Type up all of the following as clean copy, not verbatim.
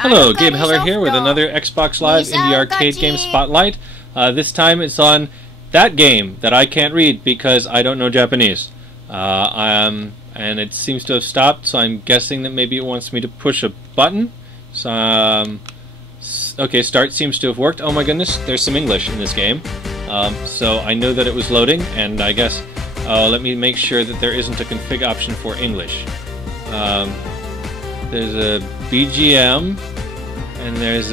Hello, Gabe Heller here with another Xbox Live Indie Arcade Game Spotlight. This time it's on that game that I can't read because I don't know Japanese. And it seems to have stopped, so I'm guessing that maybe it wants me to push a button. So, okay, start seems to have worked. Oh my goodness, there's some English in this game. So I know that it was loading, and I guess let me make sure that there isn't a config option for English. There's a BGM, and there's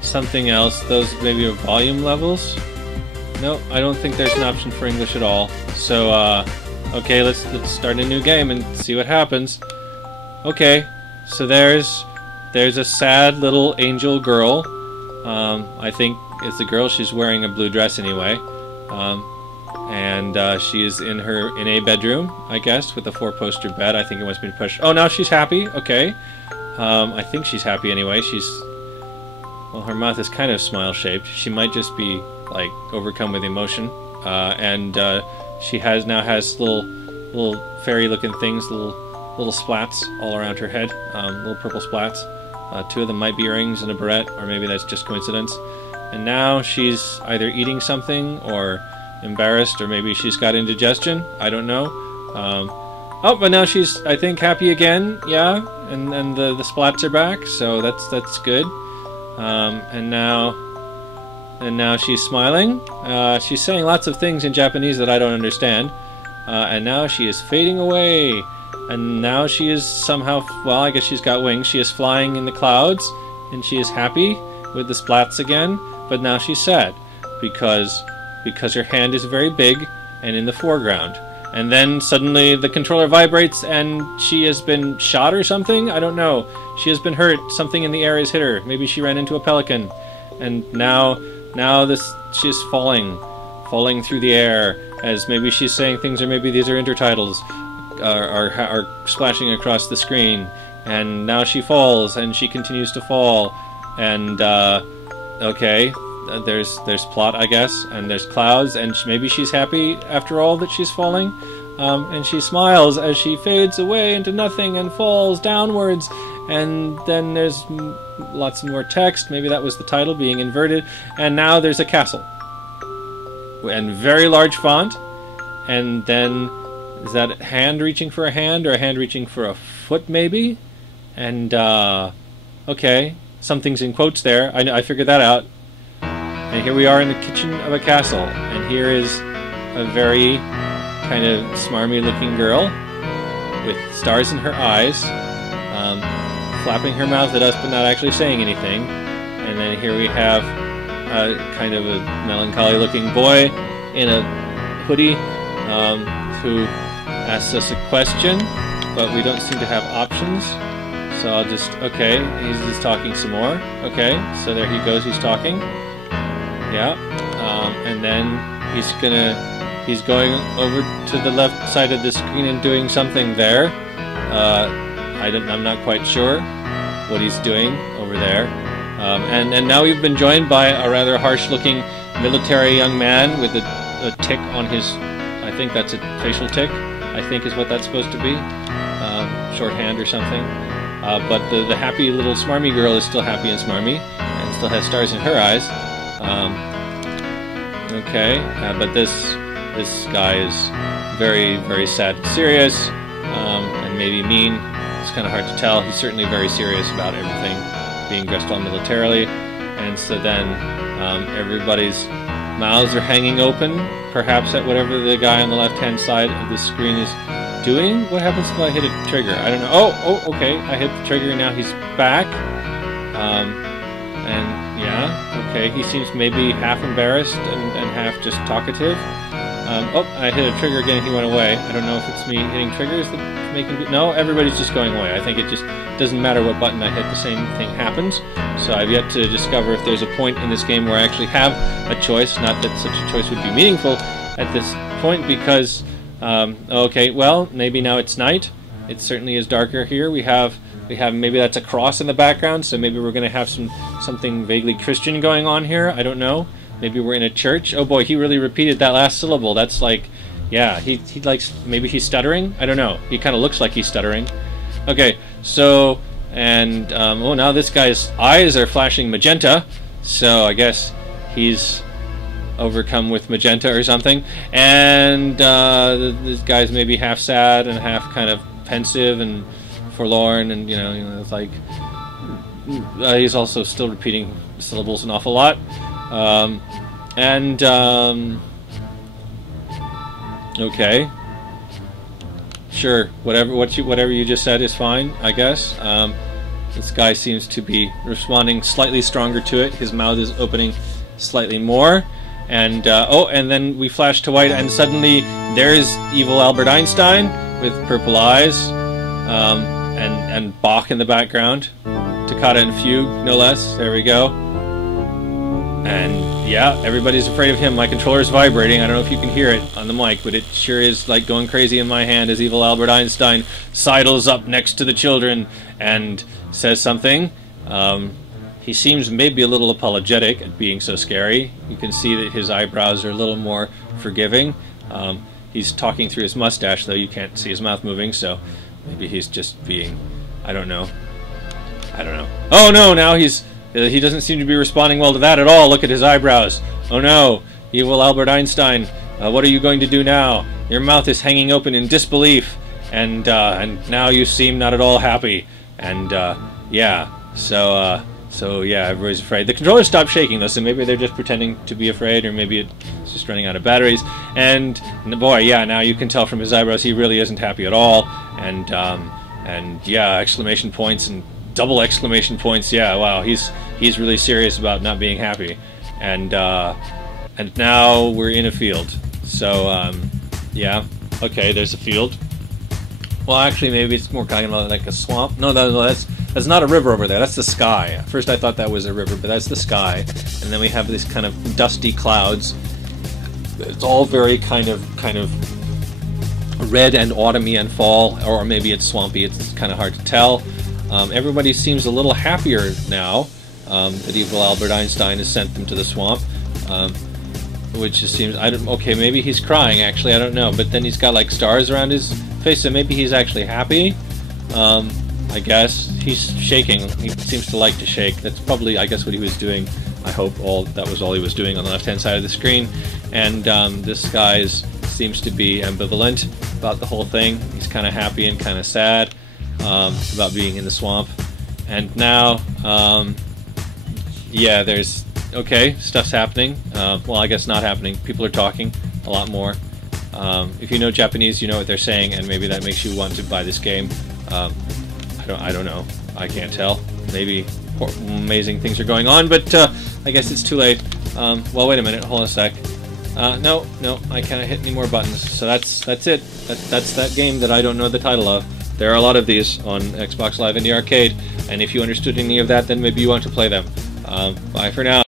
something else. Those maybe are volume levels. No, I don't think there's an option for English at all. So, okay, let's start a new game and see what happens. Okay, so there's a sad little angel girl. I think it's a girl. She's wearing a blue dress anyway. And she is in a bedroom, I guess, with a 4-poster bed. I think it wants me to push. Oh, now she's happy. Okay. I think she's happy anyway. Well, her mouth is kind of smile-shaped. She might just be, like, overcome with emotion. And she now has little fairy-looking things, little splats all around her head, little purple splats. 2 of them might be earrings and a barrette, or maybe that's just coincidence. And now she's either eating something or embarrassed, or maybe she's got indigestion. I don't know. Oh, but now she's, I think, happy again. Yeah, and the splats are back, so that's good. And now she's smiling. She's saying lots of things in Japanese that I don't understand. And now she is fading away. And now she is somehow, well, I guess she's got wings. She is flying in the clouds, and she is happy with the splats again. But now she's sad because her hand is very big and in the foreground. And then suddenly the controller vibrates and she has been shot or something? I don't know. She has been hurt. Something in the air has hit her. Maybe she ran into a pelican. And now she's falling through the air, as maybe she's saying things, or maybe these are intertitles are splashing across the screen. And now she falls, and she continues to fall. And okay. There's plot, I guess, and there's clouds, and maybe she's happy after all that she's falling, and she smiles as she fades away into nothing and falls downwards. And then there's lots more text. Maybe that was the title being inverted. And now there's a castle and very large font. And then is that a hand reaching for a hand, or a hand reaching for a foot maybe? And okay, something's in quotes there. I figured that out. And here we are in the kitchen of a castle, and here is a very kind of smarmy looking girl with stars in her eyes, flapping her mouth at us but not actually saying anything. And then here we have kind of a melancholy looking boy in a hoodie who asks us a question, but we don't seem to have options. So I'll just, okay, he's just talking some more. Okay, so there he goes, he's talking. Yeah, and then he's going over to the left side of the screen and doing something there. I'm not quite sure what he's doing over there. And now we've been joined by a rather harsh-looking military young man with a tick on his, I think that's a facial tick, I think is what that's supposed to be, shorthand or something. But the happy little smarmy girl is still happy and smarmy, and still has stars in her eyes. Okay, but this guy is very, very sad and serious, and maybe mean. It's kind of hard to tell. He's certainly very serious about everything, being dressed all militarily. And so then everybody's mouths are hanging open, perhaps at whatever the guy on the left-hand side of the screen is doing. What happens if I hit a trigger? I don't know. Oh, okay, I hit the trigger, and now he's back. And yeah, okay, he seems maybe half embarrassed and half just talkative. Oh, I hit a trigger again and he went away. I don't know if it's me hitting triggers that's making... No, everybody's just going away. I think it just doesn't matter what button I hit, the same thing happens. So I've yet to discover if there's a point in this game where I actually have a choice. Not that such a choice would be meaningful at this point, because... okay, well, maybe now it's night. It certainly is darker here. We have maybe that's a cross in the background, so maybe we're going to have something vaguely Christian going on here. I don't know. Maybe we're in a church. Oh boy, he really repeated that last syllable. That's like, yeah, he likes, maybe he's stuttering. I don't know. He kind of looks like he's stuttering. Okay, so And oh, now this guy's eyes are flashing magenta, so I guess he's overcome with magenta or something. And this guy's maybe half sad and half kind of pensive and forlorn, and you know, it's like he's also still repeating syllables an awful lot. Okay, sure, whatever you just said is fine, I guess. This guy seems to be responding slightly stronger to it. His mouth is opening slightly more. And oh, and then we flash to white, and suddenly there's evil Albert Einstein with purple eyes, and Bach in the background, Toccata and Fugue, no less. There we go. And yeah, everybody's afraid of him. My controller's vibrating. I don't know if you can hear it on the mic, but it sure is like going crazy in my hand as evil Albert Einstein sidles up next to the children and says something. He seems maybe a little apologetic at being so scary. You can see that his eyebrows are a little more forgiving. He's talking through his mustache, though you can't see his mouth moving, so maybe he's just being... I don't know. Oh no, now he doesn't seem to be responding well to that at all. Look at his eyebrows. Oh no, evil Albert Einstein, what are you going to do now? Your mouth is hanging open in disbelief, and now you seem not at all happy. And yeah, so yeah, everybody's afraid. The controller stopped shaking though, so maybe they're just pretending to be afraid, or maybe it's just running out of batteries. And boy, yeah, now you can tell from his eyebrows he really isn't happy at all. And yeah, exclamation points and double exclamation points. Yeah, wow, he's really serious about not being happy. And now we're in a field. So yeah, okay, there's a field. Well, actually, maybe it's more kind of like a swamp. No, that's not a river over there. That's the sky. At first, I thought that was a river, but that's the sky. And then we have these kind of dusty clouds. It's all very kind of red and autumny and fall, or maybe it's swampy. It's kind of hard to tell. Everybody seems a little happier now that evil Albert Einstein has sent them to the swamp, which just seems... okay, maybe he's crying, actually, I don't know. But then he's got, like, stars around his face, so maybe he's actually happy. I guess. He's shaking. He seems to like to shake. That's probably, I guess, what he was doing. I hope that was all he was doing on the left-hand side of the screen. And this guy seems to be ambivalent about the whole thing. He's kind of happy and kind of sad about being in the swamp. And now, yeah, there's... okay, stuff's happening. Well, I guess not happening. People are talking a lot more. If you know Japanese, you know what they're saying, and maybe that makes you want to buy this game. I don't know. I can't tell. Maybe amazing things are going on, but I guess it's too late. Well, wait a minute. Hold on a sec. No, I can't hit any more buttons. So that's it. That's that game that I don't know the title of. There are a lot of these on Xbox Live Indie Arcade, and if you understood any of that, then maybe you want to play them. Bye for now.